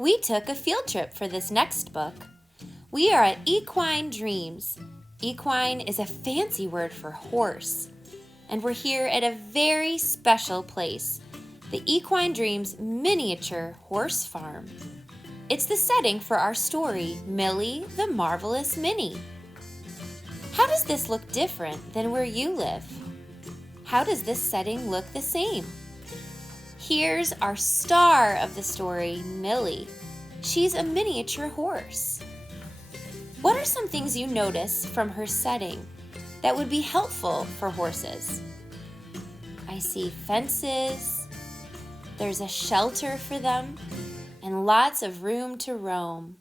We took a field trip for this next book. We are at Equine Dreams. Equine is a fancy word for horse. And we're here at a very special place, the Equine Dreams Miniature Horse Farm. It's the setting for our story, Millie, the Marvelous Minnie. How does this look different than where you live? How does this setting look the same? Here's our star of the story, Millie. She's a miniature horse. What are some things you notice from her setting that would be helpful for horses? I see fences, there's a shelter for them, and lots of room to roam.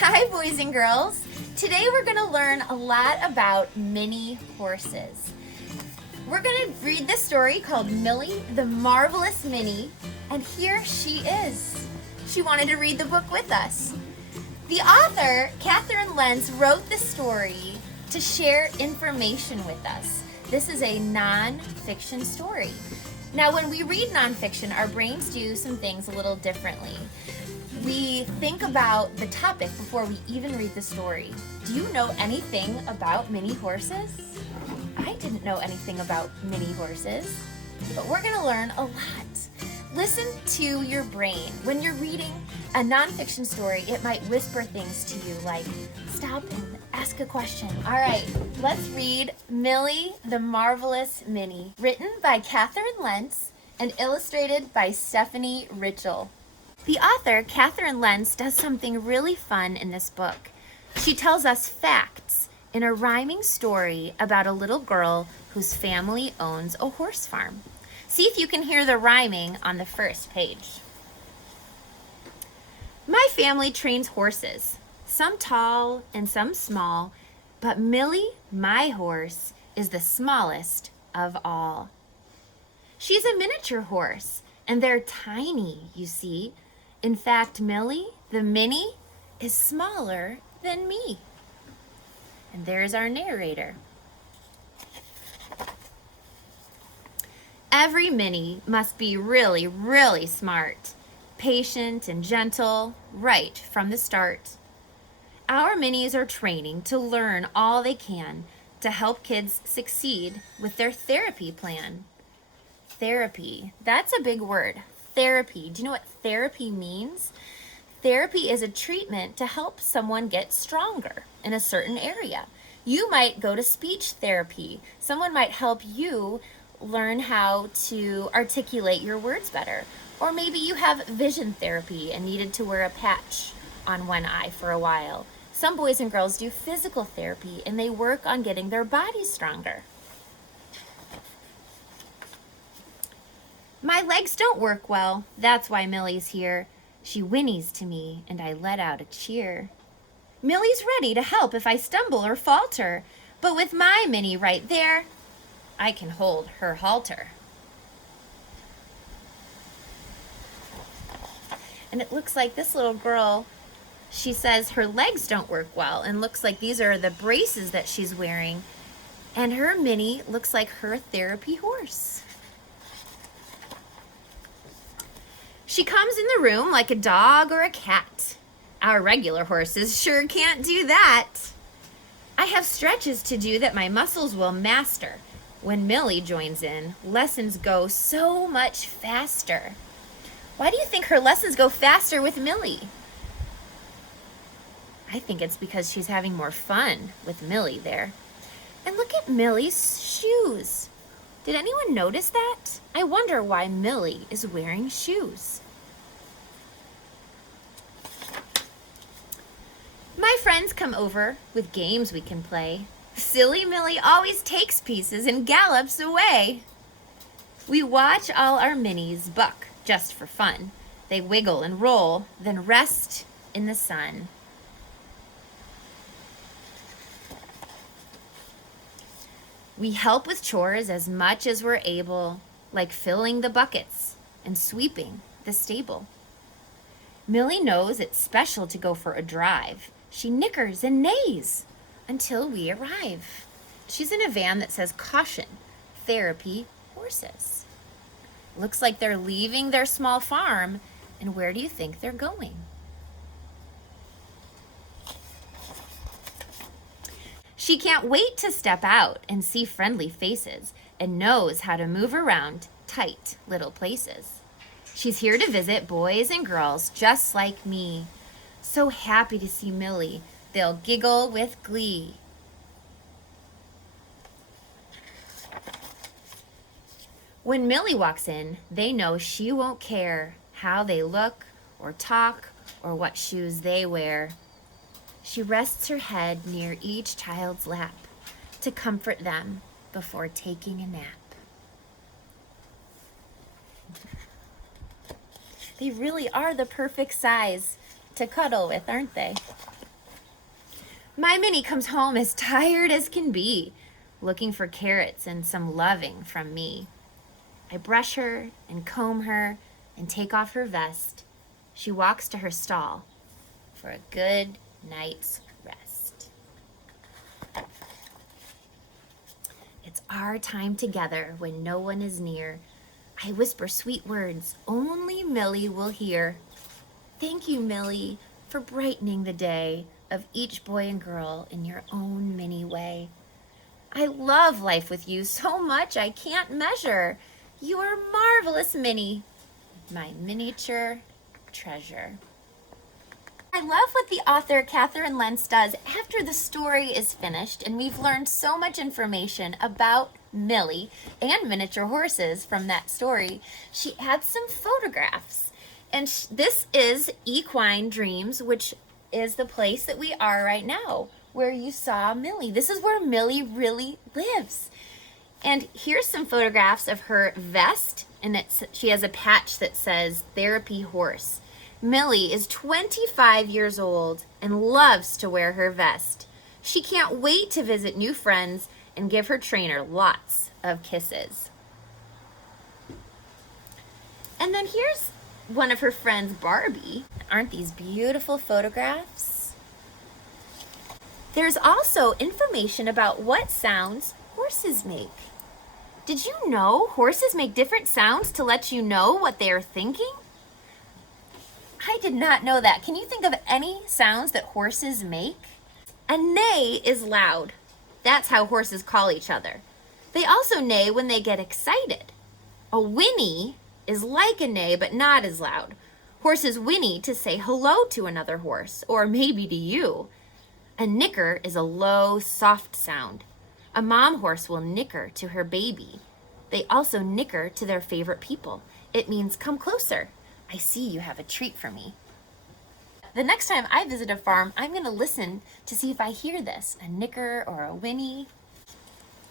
Hi, boys and girls. Today we're going to learn a lot about mini horses. We're going to read this story called Millie, the Marvelous Minnie, and here she is. She wanted to read the book with us. The author, Kathryn Lentz, wrote the story to share information with us. This is a non-fiction story. Now, when we read non-fiction, our brains do some things a little differently. We think about the topic before we even read the story. Do you know anything about mini horses? I didn't know anything about mini horses, but we're going to learn a lot. Listen to your brain. When you're reading a nonfiction story, it might whisper things to you like, stop and ask a question. All right, let's read Millie, the Marvelous Minnie, written by Kathryn Lentz and illustrated by Stephanie Ritchell. The author, Kathryn Lentz, does something really fun in this book. She tells us facts in a rhyming story about a little girl whose family owns a horse farm. See if you can hear the rhyming on the first page. My family trains horses, some tall and some small, but Millie, my horse, is the smallest of all. She's a miniature horse, and they're tiny, you see. In fact, Millie, the Minnie, is smaller than me. And there's our narrator. Every Minnie must be really, really smart, patient and gentle, right from the start. Our Minnies are training to learn all they can to help kids succeed with their therapy plan. Therapy, that's a big word. Therapy. Do you know what therapy means? Therapy is a treatment to help someone get stronger in a certain area. You might go to speech therapy. Someone might help you learn how to articulate your words better. Or maybe you have vision therapy and needed to wear a patch on one eye for a while. Some boys and girls do physical therapy and they work on getting their bodies stronger. My legs don't work well. That's why Millie's here. She whinnies to me, and I let out a cheer. Millie's ready to help if I stumble or falter, but with my Minnie right there, I can hold her halter. And it looks like this little girl, she says her legs don't work well, and looks like these are the braces that she's wearing, and her Minnie looks like her therapy horse. She comes in the room like a dog or a cat. Our regular horses sure can't do that. I have stretches to do that my muscles will master. When Millie joins in, lessons go so much faster. Why do you think her lessons go faster with Millie? I think it's because she's having more fun with Millie there. And look at Millie's shoes. Did anyone notice that? I wonder why Millie is wearing shoes. My friends come over with games we can play. Silly Millie always takes pieces and gallops away. We watch all our Minnies buck just for fun. They wiggle and roll, then rest in the sun. We help with chores as much as we're able, like filling the buckets and sweeping the stable. Millie knows it's special to go for a drive. She nickers and neighs until we arrive. She's in a van that says "Caution, Therapy Horses." Looks like they're leaving their small farm, and where do you think they're going? She can't wait to step out and see friendly faces and knows how to move around tight little places. She's here to visit boys and girls just like me. So happy to see Millie, they'll giggle with glee. When Millie walks in, they know she won't care how they look or talk or what shoes they wear. She rests her head near each child's lap to comfort them before taking a nap. They really are the perfect size to cuddle with, aren't they? My Minnie comes home as tired as can be, looking for carrots and some loving from me. I brush her and comb her and take off her vest. She walks to her stall for a good night's rest. It's our time together when no one is near. I whisper sweet words only Millie will hear. Thank you, Millie, for brightening the day of each boy and girl in your own Minnie way. I love life with you so much I can't measure. You are marvelous, Minnie, my miniature treasure. I love what the author Kathryn Lentz does after the story is finished and we've learned so much information about Millie and miniature horses from that story. She adds some photographs. And this is Equine Dreams, which is the place that we are right now, where you saw Millie. This is where Millie really lives. And here's some photographs of her vest, and she has a patch that says Therapy Horse. Millie is 25 years old and loves to wear her vest. She can't wait to visit new friends and give her trainer lots of kisses. And then here's one of her friends, Barbie. Aren't these beautiful photographs? There's also information about what sounds horses make. Did you know horses make different sounds to let you know what they are thinking? I did not know that. Can you think of any sounds that horses make? A neigh is loud. That's how horses call each other. They also neigh when they get excited. A whinny is like a neigh but not as loud. Horses whinny to say hello to another horse, or maybe to you. A nicker is a low, soft sound. A mom horse will nicker to her baby. They also nicker to their favorite people. It means come closer. I see you have a treat for me. The next time I visit a farm, I'm going to listen to see if I hear this, a nicker or a whinny.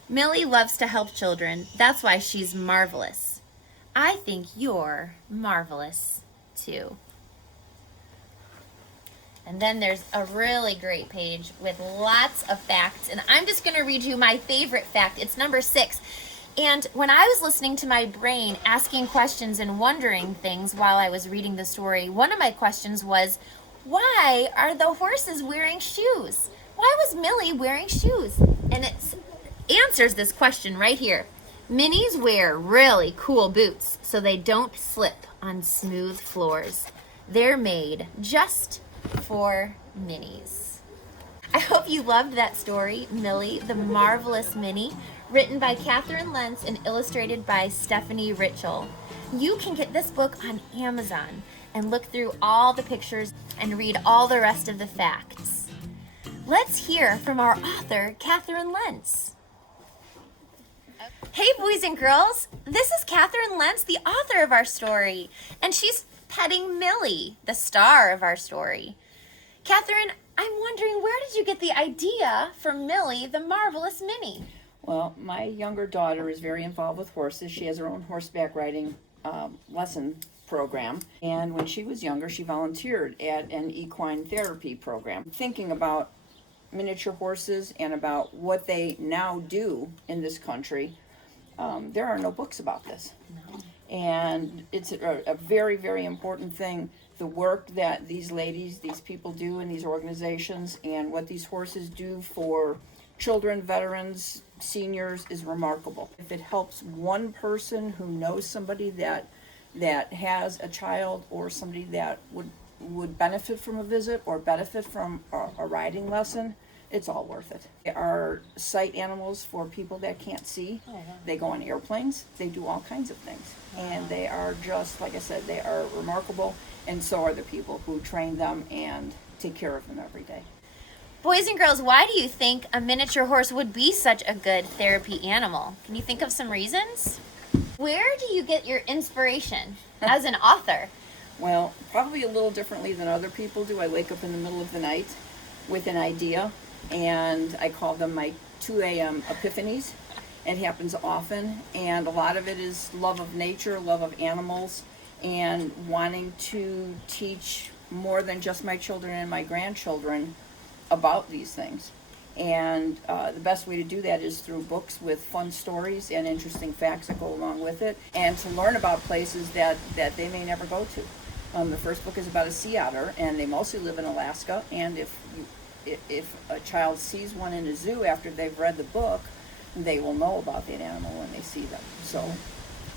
Millie loves to help children. That's why she's marvelous. I think you're marvelous too. And then there's a really great page with lots of facts. And I'm just going to read you my favorite fact. It's number 6. And when I was listening to my brain, asking questions and wondering things while I was reading the story, one of my questions was, why are the horses wearing shoes? Why was Millie wearing shoes? And it answers this question right here. Minis wear really cool boots so they don't slip on smooth floors. They're made just for minis. I hope you loved that story, Millie, the Marvelous Minnie, written by Kathryn Lentz and illustrated by Stephanie Ritchell. You can get this book on Amazon and look through all the pictures and read all the rest of the facts. Let's hear from our author, Kathryn Lentz. Hey boys and girls, this is Kathryn Lentz, the author of our story, and she's petting Millie, the star of our story. Kathryn, I'm wondering, where did you get the idea for Millie, the Marvelous Minnie? Well, my younger daughter is very involved with horses. She has her own horseback riding lesson program. And when she was younger, she volunteered at an equine therapy program. Thinking about miniature horses and about what they now do in this country, there are no books about this. No. And it's a very, very important thing. The work that these ladies, these people do in these organizations, and what these horses do for children, veterans, seniors is remarkable. If it helps one person who knows somebody that has a child, or somebody that would benefit from a visit or benefit from a riding lesson, it's all worth it. They are sight animals for people that can't see. Oh, wow. They go on airplanes. They do all kinds of things. Wow. And they are just, like I said, they are remarkable, and so are the people who train them and take care of them every day. Boys and girls, why do you think a miniature horse would be such a good therapy animal? Can you think of some reasons? Where do you get your inspiration as an author? Well, probably a little differently than other people do. I wake up in the middle of the night with an idea, and I call them my 2 a.m. epiphanies. It happens often, and a lot of it is love of nature, love of animals, and wanting to teach more than just my children and my grandchildren about these things. And the best way to do that is through books with fun stories and interesting facts that go along with it, and to learn about places that they may never go to. The first book is about a sea otter, and they mostly live in Alaska, and if a child sees one in a zoo after they've read the book, they will know about that animal when they see them. So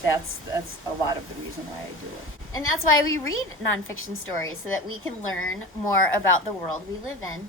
that's a lot of the reason why I do it. And that's why we read nonfiction stories, so that we can learn more about the world we live in.